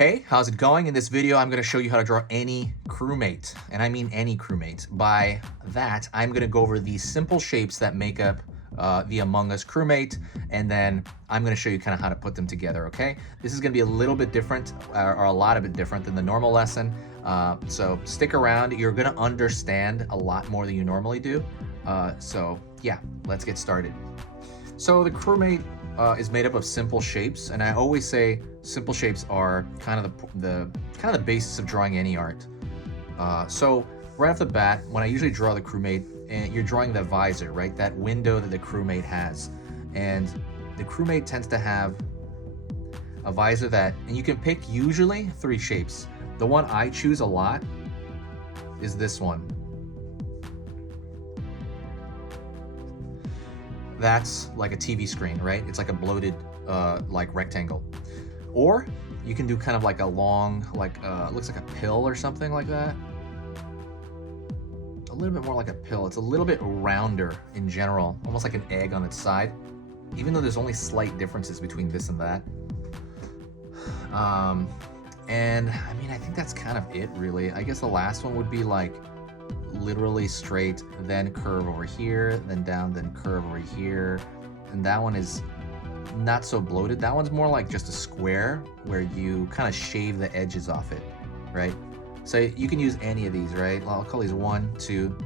Hey, how's it going? In this video, I'm going to show you how to draw any crewmate, and I mean any crewmate. By that, I'm going to go over the simple shapes that make up the Among Us crewmate, and then I'm going to show you kind of how to put them together, okay? This is going to be a little bit different, or a lot of bit different than the normal lesson, so stick around. You're going to understand a lot more than you normally do, so yeah, let's get started. So the crewmate is made up of simple shapes, and I always say simple shapes are kind of the basis of drawing any art. So right off the bat, when I usually draw the crewmate, and you're drawing the visor, right? That window that the crewmate has, and the crewmate tends to have a visor that, and you can pick usually 3 shapes. The one I choose a lot is this one. That's like a TV screen, right? It's like a bloated like rectangle. Or you can do kind of like a long, like looks like a pill or something like that. A little bit more like a pill. It's a little bit rounder in general, almost like an egg on its side, even though there's only slight differences between this and that. And I mean, I think that's kind of it really. I guess the last one would be like literally straight, then curve over here, then down, then curve over here. And that one is not so bloated. That one's more like just a square where you kind of shave the edges off it, right? So you can use any of these, right? I'll call these 1, 2,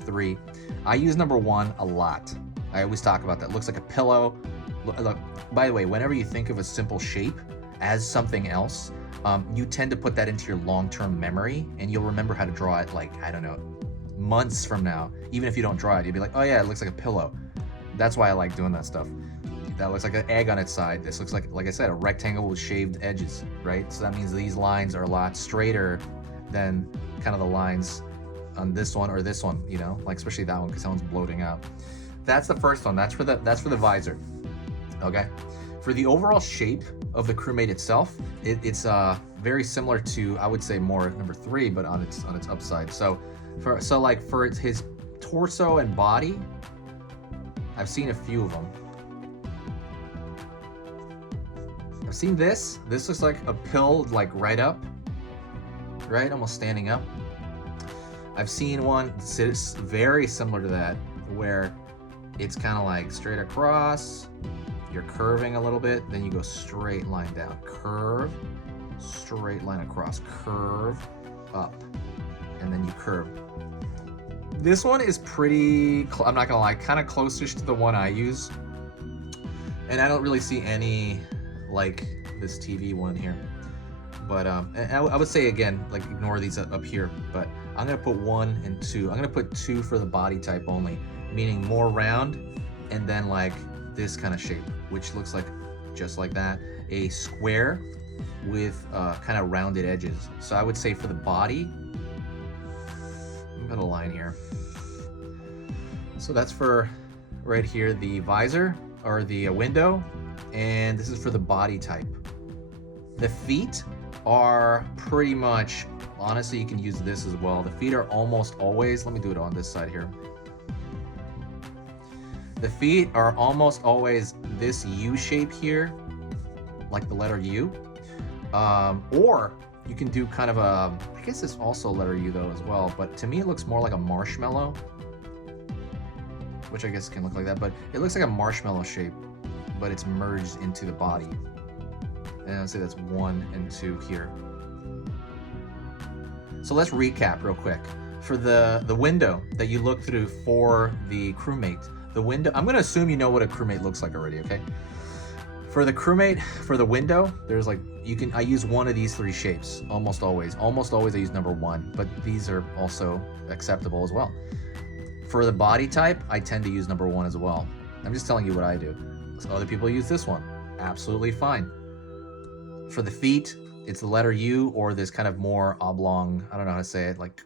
3. I use number 1 a lot. I always talk about that. Looks like a pillow. Look, by the way, whenever you think of a simple shape as something else, you tend to put that into your long-term memory, and you'll remember how to draw it, like, I don't know, months from now. Even if you don't draw it, you'll be like, oh yeah, it looks like a pillow. That's why I like doing that stuff. That looks like an egg on its side. This looks like I said, a rectangle with shaved edges, right? So that means these lines are a lot straighter than kind of the lines on this one or this one, you know, like especially that one because that one's bloating out. That's the first one. That's for the visor. Okay. For the overall shape of the crewmate itself, it's very similar to, I would say, more number 3, but on its upside. So for his torso and body, I've seen a few of them. I've seen this. This looks like a pill, like right up, right, almost standing up. I've seen one that's very similar to that, where it's kind of like straight across. You're curving a little bit, then you go straight line down, curve, straight line across, curve, up, and then you curve. This one is pretty, I'm not gonna lie, kind of closest to the one I use. And I don't really see any like this TV one here. But and I would say again, like ignore these up here, but I'm gonna put 1 and 2. I'm gonna put 2 for the body type only, meaning more round, and then like this kind of shape, which looks like just like that, a square with kind of rounded edges. So I would say for the body, put a line here. So that's for right here, the visor or the window, and this is for the body type. The feet are pretty much, honestly, you can use this as well. The feet are almost always, let me do it on this side here. The feet are almost always this U shape here, like the letter U. Or you can do kind of a, I guess it's also letter U though as well, but to me it looks more like a marshmallow, which I guess can look like that, but it looks like a marshmallow shape, but it's merged into the body. And I'll say that's 1 and 2 here. So let's recap real quick. For the window that you look through for the crewmate, the window, I'm gonna assume you know what a crewmate looks like already, okay? For the crewmate, for the window, there's like, I use one of these 3 shapes, almost always. Almost always I use number 1, but these are also acceptable as well. For the body type, I tend to use number 1 as well. I'm just telling you what I do. So other people use this one, absolutely fine. For the feet, it's the letter U or this kind of more oblong, I don't know how to say it, like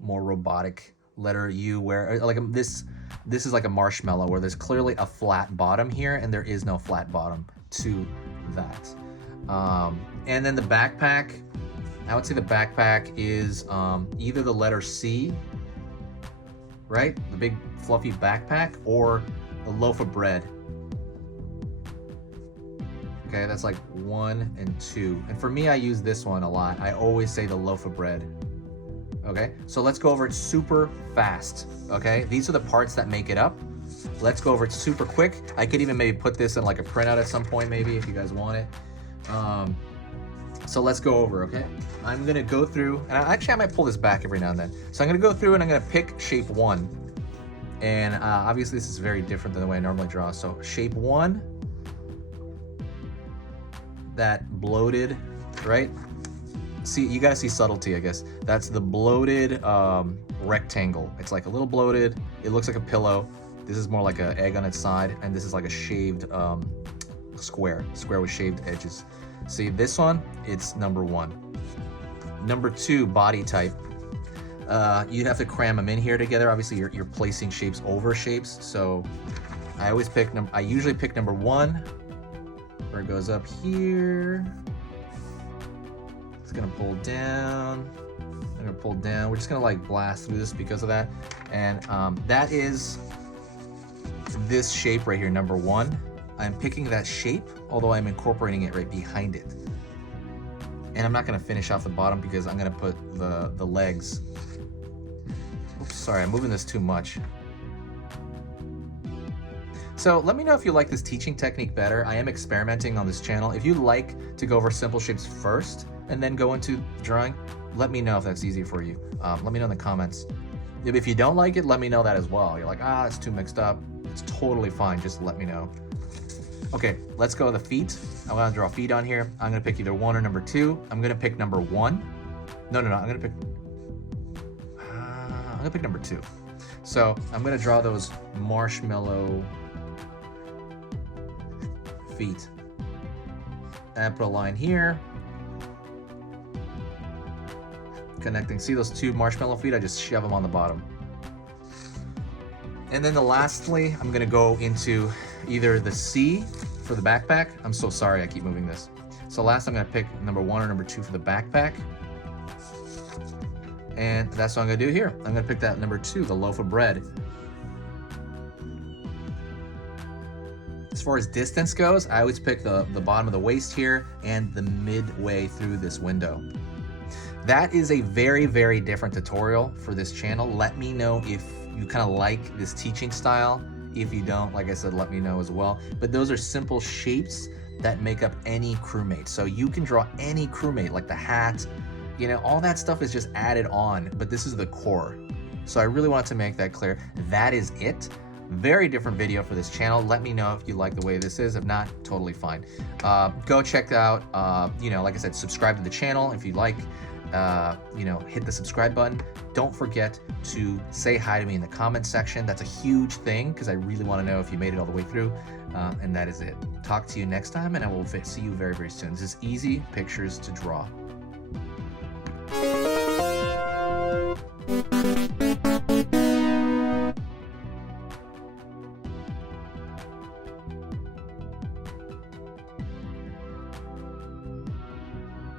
more robotic letter U, where like this is like a marshmallow where there's clearly a flat bottom here and there is no flat bottom to that. And then the backpack, I would say the backpack is either the letter C, right? The big fluffy backpack, or the loaf of bread. Okay, that's like 1 and 2. And for me, I use this one a lot. I always say the loaf of bread. Okay, so let's go over it super fast. Okay, these are the parts that make it up. Let's go over it super quick. I could even maybe put this in like a printout at some point, maybe, if you guys want it. So let's go over, okay? I'm gonna go through, and actually I might pull this back every now and then. So I'm gonna go through and I'm gonna pick shape 1. And obviously this is very different than the way I normally draw. So shape 1, that bloated, right? See, you guys see subtlety, I guess. That's the bloated rectangle. It's like a little bloated. It looks like a pillow. This is more like an egg on its side, and this is like a shaved square with shaved edges. See, this one, it's number 1. Number 2, body type. You'd have to cram them in here together. Obviously, you're placing shapes over shapes. So I usually pick number 1, where it goes up here. It's gonna pull down. I'm gonna pull down. We're just gonna like blast through this because of that. And that is this shape right here, number 1. I'm picking that shape, although I'm incorporating it right behind it. And I'm not gonna finish off the bottom because I'm gonna put the legs. Oops, sorry, I'm moving this too much. So let me know if you like this teaching technique better. I am experimenting on this channel. If you like to go over simple shapes first and then go into drawing, let me know if that's easy for you. Let me know in the comments. If you don't like it, let me know that as well. You're like, it's too mixed up. It's totally fine, just let me know. Okay, let's go with the feet. I'm gonna draw feet on here. I'm gonna pick either 1 or number 2. I'm gonna pick number 1. No, I'm gonna pick number 2. So I'm gonna draw those marshmallow feet. And put a line here. Connecting, see those 2 marshmallow feet? I just shove them on the bottom. And then lastly, I'm gonna go into either the C for the backpack. I'm so sorry, I keep moving this. So last I'm gonna pick number 1 or number 2 for the backpack. And that's what I'm gonna do here. I'm gonna pick that number 2, the loaf of bread. As far as distance goes, I always pick the bottom of the waist here and the midway through this window. That is a very, very different tutorial for this channel. Let me know if you kind of like this teaching style. If you don't, like I said, let me know as well. But those are simple shapes that make up any crewmate. So you can draw any crewmate, like the hat, you know, all that stuff is just added on, but this is the core. So I really wanted to make that clear. That is it. Very different video for this channel. Let me know if you like the way this is. If not, totally fine. Go check out, like I said, subscribe to the channel if you like. Hit the subscribe button. Don't forget to say hi to me in the comments section. That's a huge thing because I really want to know if you made it all the way through. And that is it. Talk to you next time, and I will see you very, very soon. This is Easy Pictures to Draw.